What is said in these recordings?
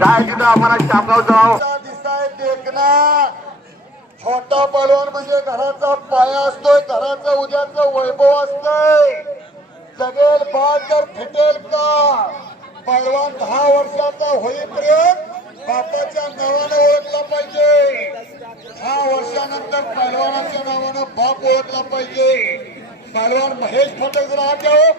तिथं आम्हाला शामगाव दिसाय देखना छोटा पलवान म्हणजे घराचा पाया असतोय घराचं उद्याचं वैभव असतंय. जगेल बाद तर फिटेल का? पलवान दहा वर्षाचा होईपर्यंत बापाच्या नावानं ओळखला पाहिजे. दहा वर्षानंतर पलवानाच्या नावानं बाप ओळखला पाहिजे. पलवान महेश फाटक जरा हात द्या हो.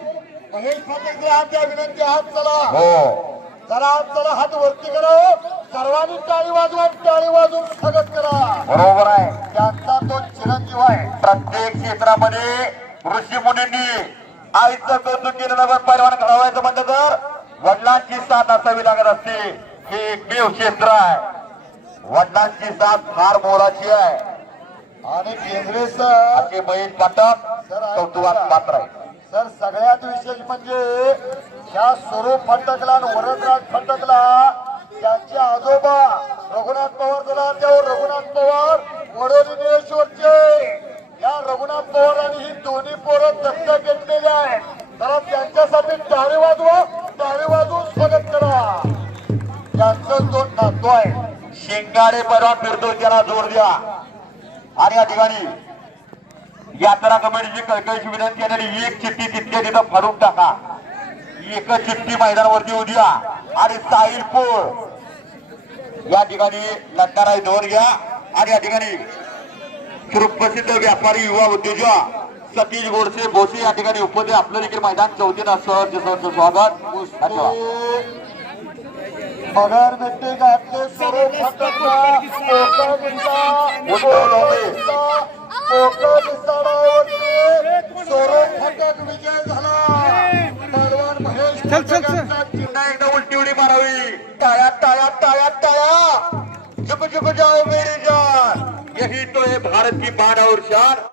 महेश फाटक जरा हात द्या विनंती हात चला. जरा चला हात वरती करा हो. सर्वांनी टाळी वाजवा टाळी वाजवून स्वागत करा. बरोबर आहे. त्यांचा तो चिरंजीव आहे. प्रत्येक क्षेत्रामध्ये ऋषी मुनींनी आईचं कौतुक केल्यानंतर पैलवान घडवायचं म्हणलं तर वडिलांची साथ असावी लागत असते. हे एकमेव क्षेत्र आहे. वडिलांची साथ फार मोलाची आहे. आणि केंद्रे सर महेश पाठक कौतुकात पात्र आहे. सर सगळ्यात विशेष म्हणजे ह्या स्वरूप फटकला आणि वरदराज फटकला त्यांचे आजोबा रघुनाथ पवार झाला त्यावर रघुनाथ पवार वडोली निळेश्वरचे. या रघुनाथ पवार आणि ही दोन्ही पोरं दत्तक घेतलेली आहेत. तर त्यांच्यासाठी टाळी वाजवा टाळी वाजवून स्वागत करा. त्यांचं जो नातो आहे शेंगाडे परवा फिरतो त्याला जोर द्या. आणि या ठिकाणी यात्रा कमिटीची कळकळीची विनंती आणि एक चिठ्ठी तिथल्या तिथं फाडून टाका. एक चिठ्ठी मैदानावरती द्या. आणि साहिल पोळ या ठिकाणी लढणारा दोन घ्या. आणि या ठिकाणी सुप्रसिद्ध व्यापारी युवा उद्योजक सतीश गोडसे भोसे या ठिकाणी उपस्थित. आपलं देखील मैदान चौथीनं सहर्ष सहर्ष स्वागत. धन्यवाद. स्वरूप फटक विजय झाला. पहलवान महेश पुन्हा एकदा उलटी उडी मारावी. टाळ्या टाळ्या टाळ्या टाळ्या. झुक झुक जाओ मेरी जान. यही तो है भारत की बाढ़ और शान.